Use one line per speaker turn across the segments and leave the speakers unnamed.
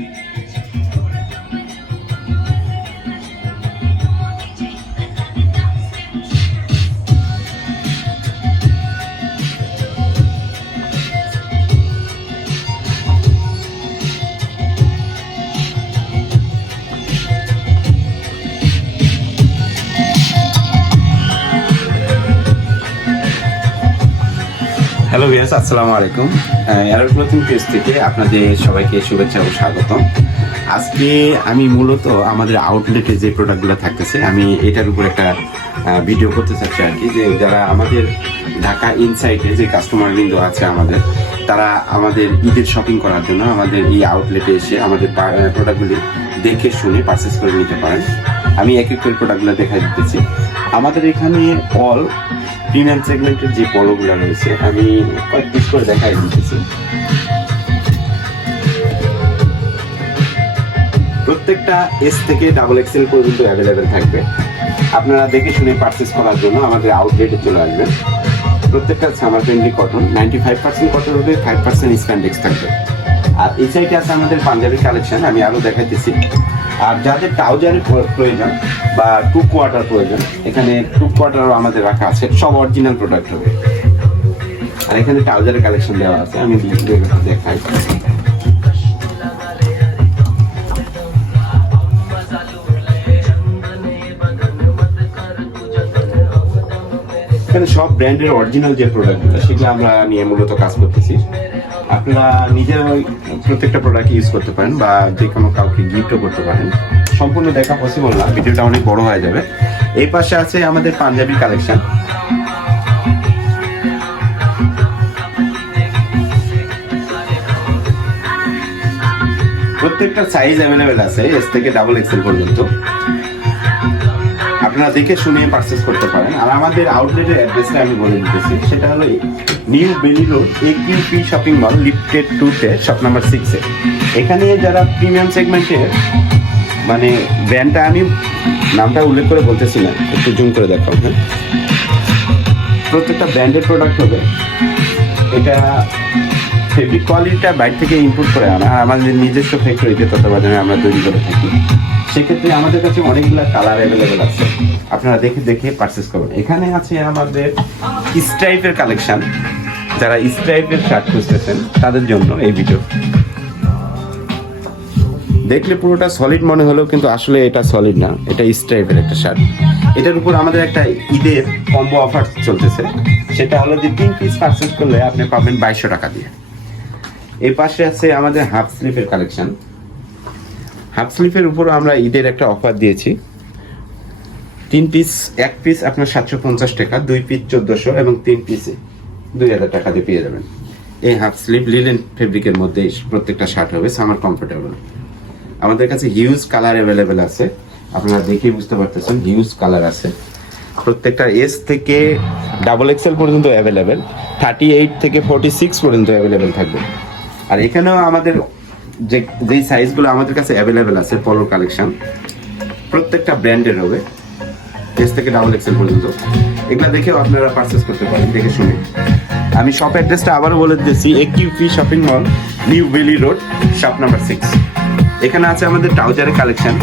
Amen. Hello ভিয়াস আসসালামু আলাইকুম। Air clothing page থেকে আপনাদের সবাইকে শুভেচ্ছা ও স্বাগতম। আজকে আমি মূলত আমাদের আউটলেটে যে প্রোডাক্টগুলো থাকতেছে, আমি এটার উপর একটা ভিডিও করতে চাচ্ছি আর কি, যে যারা আমাদের ঢাকা ইনসাইটে যে কাস্টমার বিন্দু আছে আমাদের, তারা আমাদের ঈদের শপিং করার জন্য আমাদের এই আউটলেটে এসে আমাদের প্রোডাক্টগুলি দেখে শুনে পারচেস করে নিতে পারেন। আমি এক এক প্রোডাক্টগুলো দেখাই দিতেছি। আমাদের এখানে অল প্রিমিয়াম সেগমেন্টের যে পলোগুলো রয়েছে, আমি কয়েক করে দেখাই দিতেছি। প্রত্যেকটা এস থেকে ডাবল এক্সেল পর্যন্ত অ্যাভেলেবেল থাকবে। আপনারা দেখে শুনে পারচেস করার জন্য আমাদের আউটলেটে চলে আসবেন। প্রত্যেকটা summer friendly cotton ninety five percent cotton হবে ফাইভ পার্সেন্ট স্প্যান্ডেক্স থাকবে। আর এই সাইডে আছে আমাদের পাঞ্জাবি কালেকশন আমি আরও দেখাইতেছি। আর যাদের ট্রাউজারের প্রয়োজন বা টু কোয়ার্টার প্রয়োজন, এখানে টু কোয়ার্টারও আমাদের রাখা আছে, সব অরিজিনাল প্রোডাক্ট হবে। আর এখানে ট্রাউজারের কালেকশন দেওয়া আছে, আমি দেখাই। এখানে সব ব্র্যান্ডের অরিজিনাল যে প্রোডাক্টগুলো সেগুলো আমরা নিয়ে মূলত কাজ করতেছি। আপনারা নিজেরা প্রত্যেকটা প্রোডাক্ট ইউজ করতে পারেন বা যে কোনো কাউকে গিফটও করতে পারেন। সম্পূর্ণ দেখা পসিবল না, ভিডিওটা অনেক বড় হয়ে যাবে। এই পাশে আছে আমাদের পাঞ্জাবি কালেকশন প্রত্যেকটা সাইজ অ্যাভেলেবেল আছে এস থেকে ডাবল এক্সেল পর্যন্ত। আপনারা দেখে শুনে পারচেস করতে পারেন। আর আমাদের আউটলেটের অ্যাড্রেসটা আমি বলে দিতেছি। সেটা হলো new Bailey road AQP shopping mall lifted টুতে শপ নাম্বার সিক্সে এখানে যারা প্রিমিয়াম সেগমেন্টের মানে ব্র্যান্ডটা আমি নামটা উল্লেখ করে বলতেছি না, একটু জুম করে দেখাও হ্যাঁ। প্রত্যেকটা ব্র্যান্ডের প্রোডাক্ট হবে। এটা কোয়ালিটিটা বাইরে থেকে ইম্পোর্ট করে আনা। আর আমাদের নিজস্ব ফ্যাক্টরিতে তত্ত্বাবধানে আমরা তৈরি করে থাকি। সেক্ষেত্রে আমাদের কাছে অনেকগুলো কালার অ্যাভেলেবেল আছে। আপনারা দেখে দেখে পারচেস করুন। এখানে আছে আমাদের স্ট্রাইপের কালেকশন যারা স্ট্রাইপের শার্ট খুঁজতেছেন, তাদের জন্য এই ভিডিও দেখলে পুরোটা সলিড মনে হলেও কিন্তু আসলে এটা সলিড না। এটা স্ট্রাইপের একটা শার্ট এটার উপর আমাদের একটা ঈদের কম্বো অফার চলতেছে। সেটা হলো যে তিন পিস পারচেস করলে আপনি পাবেন বাইশশো টাকা দিয়ে। এই পাশে আছে আমাদের হাফ স্লিপের কালেকশন। হাফ স্লিপের উপর আমরা ঈদের একটা অফার দিয়েছি। তিন পিস, এক পিস আপনার সাতশো পঞ্চাশ টাকা, দুই পিস চোদ্দোশো এবং তিন পিসে দুই হাজার টাকা দিয়ে পেয়ে যাবেন। এই হাফ স্লিপ লিলেন ফেব্রিকের মধ্যে প্রত্যেকটা শার্ট হবে সামার কমফোর্টেবল আমাদের কাছে হিউজ কালার অ্যাভেলেবেল আছে। আপনারা দেখেই বুঝতে পারতেছেন হিউজ কালার আছে। প্রত্যেকটা এস থেকে ডাবল এক্সেল পর্যন্ত অ্যাভেলেবেল থার্টি এইট থেকে ফোর্টি সিক্স পর্যন্ত অ্যাভেলেবেল থাকবে। আর এখানেও আমাদের যে যেই সাইজগুলো আমাদের কাছে অ্যাভেলেবেল আছে পলোর কালেকশন প্রত্যেকটা ব্র্যান্ডের হবে। এস থেকে ডাবল এক্সেল পর্যন্ত। এগুলো দেখেও আপনারা পারচেস করতে পারেন, দেখে শুনে। আমি শপ অ্যাড্রেসটা আবারও বলে দিচ্ছি AQP shopping mall new Bailey road shop number six এখানে আছে আমাদের ট্রাউজারের কালেকশন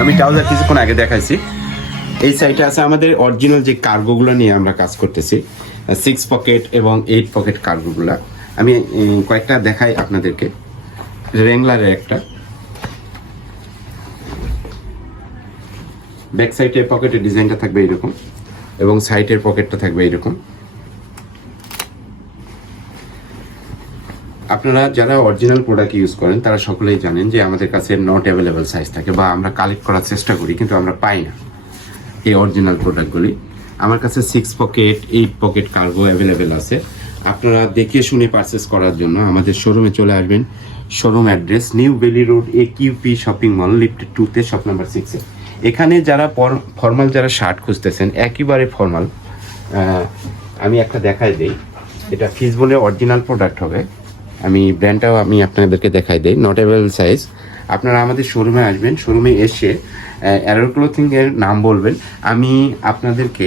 আমি ট্রাউজার কিছুক্ষণ আগে দেখাইছি। এই সাইডে আছে আমাদের অরিজিনাল যে কার্গোগুলো নিয়ে আমরা কাজ করতেছি সিক্স পকেট এবং এইট পকেট কার্গোগুলো আমি কয়েকটা দেখাই আপনাদেরকে। রেংলারের একটা। ব্যাক সাইডের পকেটের ডিজাইনটা থাকবে এরকম এবং সাইডের পকেটটা থাকবে এরকম। আপনারা যারা অরিজিনাল প্রোডাক্ট ইউজ করেন, তারা সকলেই জানেন যে আমাদের কাছে নট অ্যাভেলেবেল সাইজ থাকে বা আমরা কালেক্ট করার চেষ্টা করি, কিন্তু আমরা পাই না। এই অরিজিনাল প্রোডাক্টগুলি আমার কাছে six pocket eight pocket cargo available আছে। আপনারা দেখে শুনে পারচেস করার জন্য আমাদের শোরুমে চলে আসবেন। Showroom address new Bailey road A QP shopping mall lift টুতে শপ নাম্বার সিক্সে এখানে যারা ফর্মাল যারা শার্ট খুঁজতেছেন, একেবারে ফর্মাল আমি একটা দেখাই দেই। এটা ফিজবলে অরিজিনাল প্রোডাক্ট হবে। আমি ব্র্যান্ডটাও আমি আপনাদেরকে দেখাই দিই নট অ্যাভেলেবল সাইজ আপনারা আমাদের শোরুমে আসবেন শোরুমে এসে অ্যারো এর নাম বলবেন। আমি আপনাদেরকে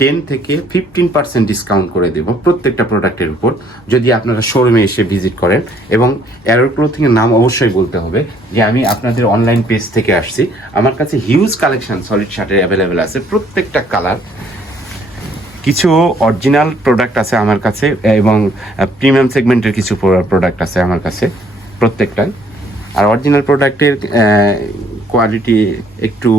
টেন থেকে ফিফটিন পার্সেন্ট ডিসকাউন্ট করে দেব প্রত্যেকটা প্রোডাক্টের উপর, যদি আপনারা শোরুমে এসে ভিজিট করেন। এবং এরর ক্লোথিংয়ের নাম অবশ্যই বলতে হবে যে, আমি আপনাদের অনলাইন পেজ থেকে আসছি। আমার কাছে হিউজ কালেকশন সলিড শার্টের অ্যাভেলেবেল আছে। প্রত্যেকটা কালার কিছু অরিজিনাল প্রোডাক্ট আছে আমার কাছে, এবং প্রিমিয়াম সেগমেন্টের কিছু প্রোডাক্ট আছে আমার কাছে, প্রত্যেকটাই। আর অরিজিনাল প্রোডাক্টের কোয়ালিটি একটু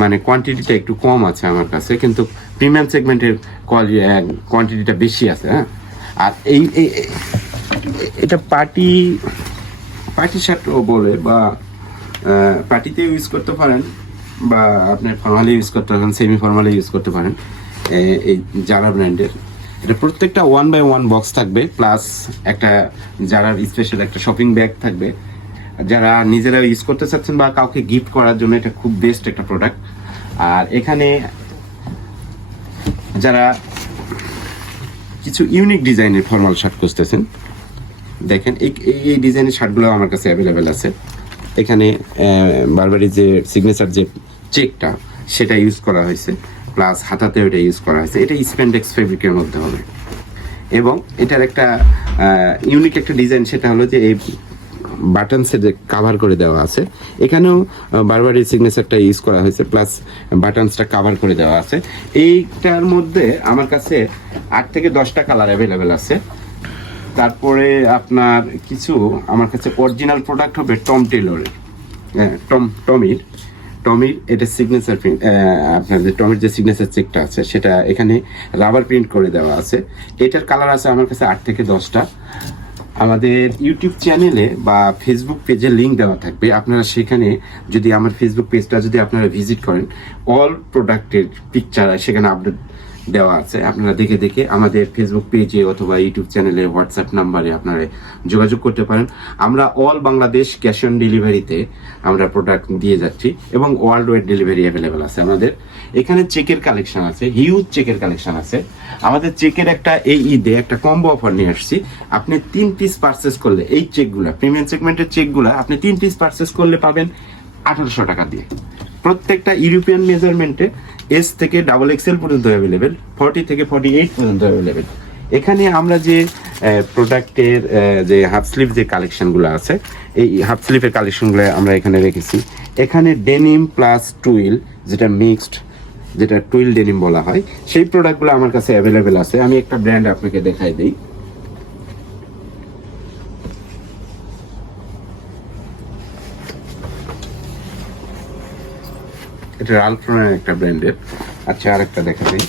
মানে কোয়ান্টিটিটা একটু কম আছে আমার কাছে, কিন্তু প্রিমিয়াম সেগমেন্টের কোয়ালিটি কোয়ান্টিটিটা বেশি আছে হ্যাঁ? আর এই এটা পার্টি পার্টি শার্টও বলে বা পার্টিতে ইউজ করতে পারেন বা আপনার ফর্মালি ইউজ করতে পারেন সেমি ফর্মালি ইউজ করতে পারেন এই জারা ব্র্যান্ডের এটা প্রত্যেকটা ওয়ান বাই ওয়ান বক্স থাকবে প্লাস একটা জারার স্পেশাল একটা শপিং ব্যাগ থাকবে। যারা নিজেরা ইউজ করতে চাচ্ছেন বা কাউকে গিফট করার জন্য এটা খুব বেস্ট একটা প্রোডাক্ট আর এখানে যারা কিছু ইউনিক ডিজাইনের ফর্মাল শার্ট খুঁজতেছেন, দেখেন, এই, এই- ডিজাইনের শার্টগুলো আমার কাছে অ্যাভেলেবেল আছে। এখানে বারবারি যে সিগনেচার যে চেকটা, সেটা ইউজ করা হয়েছে। প্লাস হাতাতেও এটা ইউজ করা হয়েছে। এটা স্প্যান্ডেক্স ফেব্রিকের মধ্যে হবে। এবং এটার একটা ইউনিক একটা ডিজাইন সেটা হলো যে এই বাটনসের যে কাভার করে দেওয়া আছে। এখানেও বারবারি সিগনেচারটা ইউজ করা হয়েছে প্লাস বাটনসটা কাভার করে দেওয়া আছে। এইটার মধ্যে আমার কাছে আট থেকে দশটা কালার অ্যাভেলেবেল আছে। তারপরে আপনার কিছু আমার কাছে অরিজিনাল প্রোডাক্ট হবে টম টেলরের টম টমির টমির এটা সিগনেচার প্রিন্ট আপনার যে টমির যে সিগনেচার চেকটা আছে, সেটা এখানে রাবার প্রিন্ট করে দেওয়া আছে। এটার কালার আছে আমার কাছে আট থেকে দশটা। আমাদের ইউটিউব চ্যানেলে বা ফেসবুক পেজে লিঙ্ক দেওয়া থাকবে। আপনারা সেখানে যদি আমার ফেসবুক পেজটা যদি আপনারা ভিজিট করেন অল প্রোডাক্টের পিকচার সেখানে আপডেট দেওয়া আছে। আপনারা দেখে দেখে আমাদের ফেসবুক পেজে অথবা ইউটিউব চ্যানেলে হোয়াটসঅ্যাপ নাম্বারে আপনারা যোগাযোগ করতে পারেন। আমরা অল বাংলাদেশ ক্যাশ অন ডেলিভারিতে আমরা প্রোডাক্ট দিয়ে যাচ্ছি এবং ওয়ার্ল্ড ওয়াইড ডেলিভারি অ্যাভেলেবেল আছে আমাদের। এখানে চেকের কালেকশন আছে হিউজ চেকের কালেকশন আছে। আমাদের চেকের একটা এই ঈদে একটা কম্বো অফার নিয়ে আসছি। আপনি তিন পিস পারচেস করলে এই চেকগুলা প্রিমিয়াম সেগমেন্টের চেকগুলা আপনি তিন পিস পারচেস করলে পাবেন আঠারোশো টাকা দিয়ে। প্রত্যেকটা ইউরোপিয়ান মেজারমেন্টে এস থেকে ডাবল এক্সেল পর্যন্ত অ্যাভেলেবেল ফর্টি থেকে ফর্টি এইট পর্যন্ত অ্যাভেলেবেল এখানে আমরা যে প্রোডাক্টের যে হাফ স্লিভ যে কালেকশনগুলো আছে, এই হাফ স্লিভের কালেকশনগুলো আমরা এখানে রেখেছি। এখানে ডেনিম প্লাস টুইল যেটা মিক্সড যেটা টুইল ডেনিম বলা হয়, সেই প্রোডাক্টগুলো আমার কাছে অ্যাভেলেবেল আছে। আমি একটা ব্র্যান্ড আপনাকে দেখাই দিই। এটা রালফ্রনের একটা ব্র্যান্ডের আচ্ছা আরেকটা দেখা দিই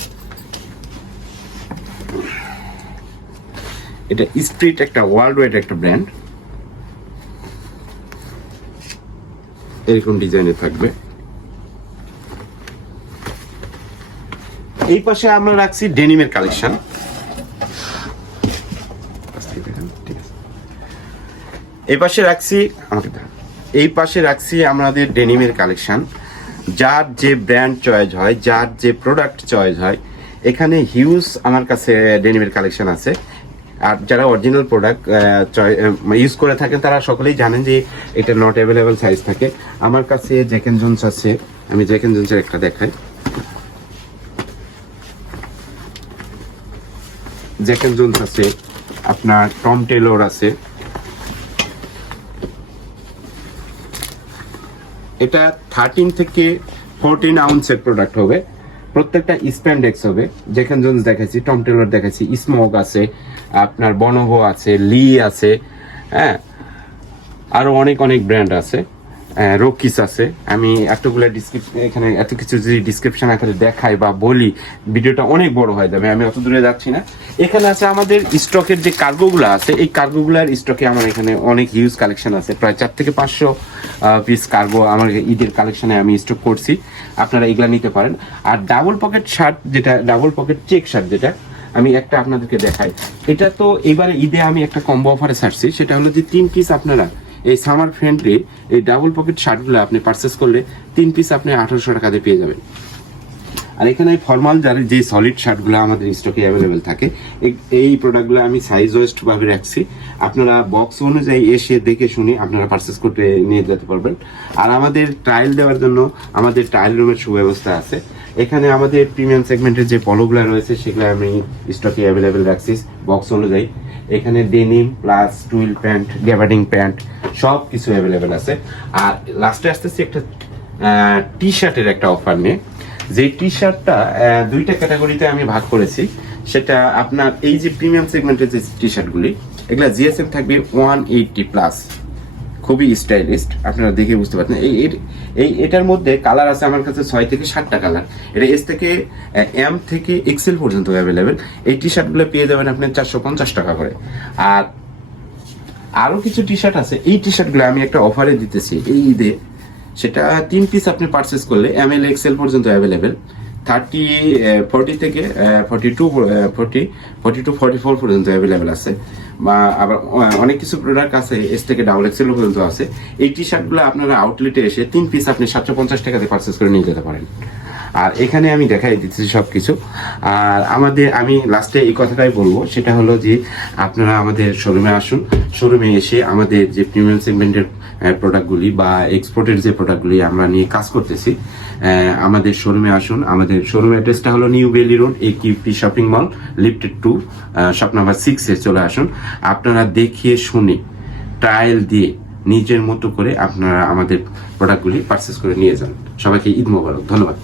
এটা স্ট্রিট একটা ওয়ার্ল্ড ওয়াইড একটা ব্র্যান্ড এরকম ডিজাইনের থাকবে। এই পাশে আমরা রাখছি ডেনিমের কালেকশন। এই পাশে রাখছি, এই পাশে রাখছি আমাদের ডেনিমের কালেকশন। যার যে ব্র্যান্ড চয়েস হয়, যার যে প্রোডাক্ট চয়েস হয়, এখানে হিউজ আমার কাছে ডেনিমের কালেকশন আছে। আর যারা অরিজিনাল প্রোডাক্ট ইউজ করে থাকেন, তারা সকলেই জানেন যে এটা নট অ্যাভেলেবেল সাইজ থাকে। আমার কাছে জ্যাকেন জোন্স আছে। আমি জ্যাকেন জোন্সের একটা দেখাই। জ্যাকেন জোন্স আছে। আপনার টম টেলর আছে। এটা থার্টিন থেকে ফোরটিন আউন্সের প্রোডাক্ট হবে। প্রত্যেকটা স্প্যান্ডেক্স হবে। যেখানে জোন্স দেখাচ্ছি টম দেখাচ্ছি স্মোক আছে, আপনার বনভো আছে লি আছে হ্যাঁ? আরও অনেক অনেক ব্র্যান্ড আছে। রকিস আছে। আমি এতগুলো ডিসক্রিপশন এখানে এত কিছু যদি ডিসক্রিপশন আকারে দেখাই বা বলি, ভিডিওটা অনেক বড় হয়ে যাবে। আমি অত দূরে যাচ্ছি না। এখানে আছে আমাদের স্টকের যে কার্গোগুলো আছে, এই কার্গোগুলোর স্টকে আমার এখানে অনেক হিউজ কালেকশন আছে। প্রায় চার থেকে পাঁচশো পিস কার্গো আমার ঈদের কালেকশনে আমি স্টক করছি। আপনারা এগুলা নিতে পারেন। আর ডাবল পকেট শার্ট যেটা ডাবল পকেট চেক শার্ট যেটা, আমি একটা আপনাদেরকে দেখাই। এটা তো এবারে ঈদে আমি একটা কম্বো অফারে ছাড়ছি। সেটা হলো যে তিন পিস আপনারা এই সামার ফ্রেন্ডলি এই ডাবল পকেট শার্টগুলো আপনি পারচেস করলে তিন পিস আপনি আঠারোশো টাকা দিয়ে পেয়ে যাবেন। আর এখানে ফর্মাল যার যে সলিড শার্টগুলো আমাদের স্টকে অ্যাভেলেবেল থাকে, এই- প্রোডাক্টগুলো আমি সাইজ ওয়েস্ট ভাবে রাখছি। আপনারা বক্স অনুযায়ী এসে দেখে শুনে আপনারা পারচেস করতে নিয়ে যেতে পারবেন। আর আমাদের ট্রায়াল দেওয়ার জন্য আমাদের ট্রায়াল রুমের সুব্যবস্থা আছে। এখানে আমাদের প্রিমিয়াম সেগমেন্টের যে পলোগুলো রয়েছে, সেগুলো আমি স্টকে অ্যাভেলেবেল রাখছি বক্স অনুযায়ী। এখানে denim plus twill pant gabardine pant সব কিছু অ্যাভেলেবেল আছে। আর লাস্টে আসতেছি একটা টি শার্টের একটা অফার নিয়ে। যে টি শার্টটা দুইটা ক্যাটাগরিতে আমি ভাগ করেছি, সেটা আপনার এই যে প্রিমিয়াম সেগমেন্টের যে টি শার্টগুলি এগুলা জিএসএম থাকবে ওয়ান এইটটি প্লাস খুবই স্টাইলিস্ট আপনারা দেখে বুঝতে পারছেন। এই এই এটার মধ্যে কালার আছে আমার কাছে ছয় থেকে সাতটা কালার এটা এস থেকে এম থেকে এক্সেল পর্যন্ত অ্যাভেলেবেল এই টি শার্টগুলো পেয়ে যাবেন আপনি চারশো পঞ্চাশ টাকা করে। আর আরও কিছু টি শার্ট আছে। এই টি শার্টগুলো আমি একটা অফারে দিতেছি। এই ঈদে সেটা তিন পিস আপনি পারচেস করলে এম এল এক্সেল পর্যন্ত অ্যাভেলেবেল থার্টি ফর্টি থেকে forty two forty forty two forty four পর্যন্ত অ্যাভেলেবেল আছে। বা আবার অনেক কিছু প্রোডাক্ট আছে এস থেকে ডাবল এক্সেল পর্যন্ত আছে। এই টি শার্টগুলো আপনারা আউটলেটে এসে তিন পিস আপনি সাতশো পঞ্চাশ টাকাতে পারচেস করে নিয়ে যেতে পারেন। আর এখানে আমি দেখাই দিচ্ছি সব কিছু আর আমাদের, আমি লাস্টে এই কথাটাই বলব, সেটা হলো যে আপনারা আমাদের শোরুমে আসুন। শোরুমে এসে আমাদের যে প্রিমিয়াম সেগমেন্টের প্রোডাক্টগুলি বা এক্সপোর্টের যে প্রোডাক্টগুলি আমরা নিয়ে কাজ করতেছি আমাদের শোরুমে আসুন। আমাদের শোরুম অ্যাড্রেসটা হলো নিউ বেলি রোড এ QP shopping mall lifted two shop number সিক্সে চলে আসুন। আপনারা দেখিয়ে শুনে ট্রায়াল দিয়ে নিজের মতো করে আপনারা আমাদের প্রোডাক্টগুলি পারচেস করে নিয়ে যান। সবাইকে ঈদ মোবারক। ধন্যবাদ।